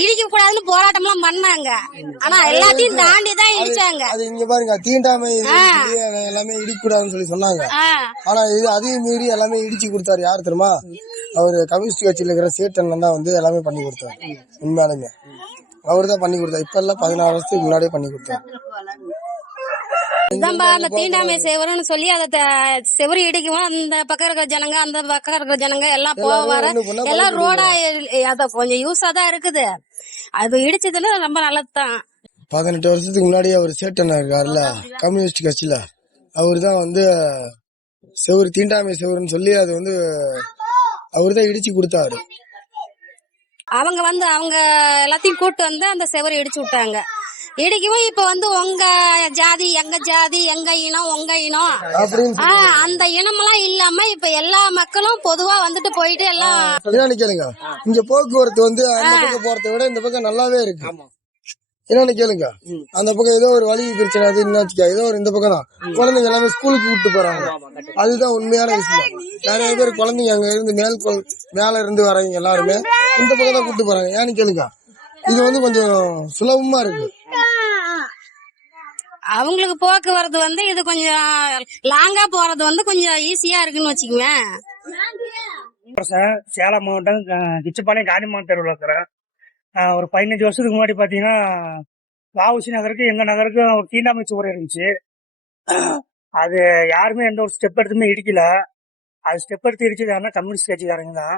இடிக்க கூடாதுன்னு போராட்டம் எல்லாம் பண்ணாங்க. ஆனா எல்லாத்தையும் தாண்டி தான் இடிச்சாங்க. அது இங்க பாருங்க, தீண்டாமை எல்லாமே இடிக்க கூடாதுன்னு சொல்லி சொன்னாங்க. ஆனா இது அதையும் மீறி எல்லாமே இடிச்சு கொடுத்தாரு. யாரு தெரியுமா? அவரு கம்யூனிஸ்ட் கட்சியில இருக்கிற சேட்டன் தான் வந்து எல்லாமே பண்ணி கொடுத்தாரு. உண்மையாலுமே அவரு தான் பண்ணி கொடுத்தாரு. இப்ப எல்லாம் 16 வருஷத்துக்கு முன்னாடியே பண்ணி கொடுத்தாரு. இதான்பா அந்த தீண்டாமை செவருன்னு சொல்லி அதை செவரு இடிக்கவும் அந்த பக்கம் இருக்கிற ஜனங்க அந்த பக்கம் இருக்கிற ஜனங்க எல்லாம் போவாரு. எல்லாம் ரோடா அத கொஞ்சம் யூஸா தான் இருக்குது. அது இடிச்சதுல ரொம்ப நல்லதுதான். 18 வருஷத்துக்கு முன்னாடியே அவர் சேட்டன் இருக்காருல்ல கம்யூனிஸ்ட் கட்சியில, அவரு தான் வந்து செவரு தீண்டாமை செவருன்னு சொல்லி அது வந்து அவரு தான் இடிச்சு கொடுத்தாரு. அவங்க வந்து அவங்க எல்லாத்தையும் கூட்டு வந்து அந்த செவரு இடிச்சு விட்டாங்க. இடிக்கவும் இப்ப வந்து உங்க ஜாதி எங்க ஜாதி எங்க இனம் உங்க இனம் அந்த இனமெல்லாம் இல்லாம இப்ப எல்லா மக்களும் பொதுவா வந்துட்டு போயிட்டு எல்லாம் கேளுங்க. இங்க போக்குவரத்து வந்து அந்த பக்கம் போறதை விட இந்த பக்கம் நல்லாவே இருக்கு. என்னன்னு கேளுங்க, அந்த பக்கம் ஏதோ ஒரு வழி பிரச்சனை அது என்னாச்சுக்கா, ஏதோ ஒரு இந்த பக்கம் தான் குழந்தைங்க எல்லாமே ஸ்கூலுக்கு கூப்பிட்டு போறாங்க. அதுதான் உண்மையான விஷயம். நிறைய பேர் குழந்தைங்க அங்க இருந்து மேல இருந்து வரவங்க எல்லாருமே இந்த பக்கம் தான் கூப்பிட்டு போறாங்க. ஏன்னு கேளுங்க, இது வந்து கொஞ்சம் சுலபமா இருக்கு அவங்களுக்கு. போக்குவரத்து வந்து இது கொஞ்சம் லாங்கா போறது வந்து கொஞ்சம் ஈஸியா இருக்குன்னு வச்சுக்குவேன். சேலம் மாவட்டம் கிச்சப்பாளையம் காந்திமான் தெருவில் இருக்கிறேன். ஒரு 15 வருஷத்துக்கு முன்னாடி பாத்தீங்கன்னா வஉசி நகருக்கு எங்க நகருக்கும் ஒரு தீண்டாமை சுவர் இருந்துச்சு. அது யாருமே எந்த ஒரு ஸ்டெப் எடுத்துமே இடிக்கல. அது ஸ்டெப் எடுத்து இடிச்சது யாருன்னா கம்யூனிஸ்ட் கட்சிக்காரங்க தான்.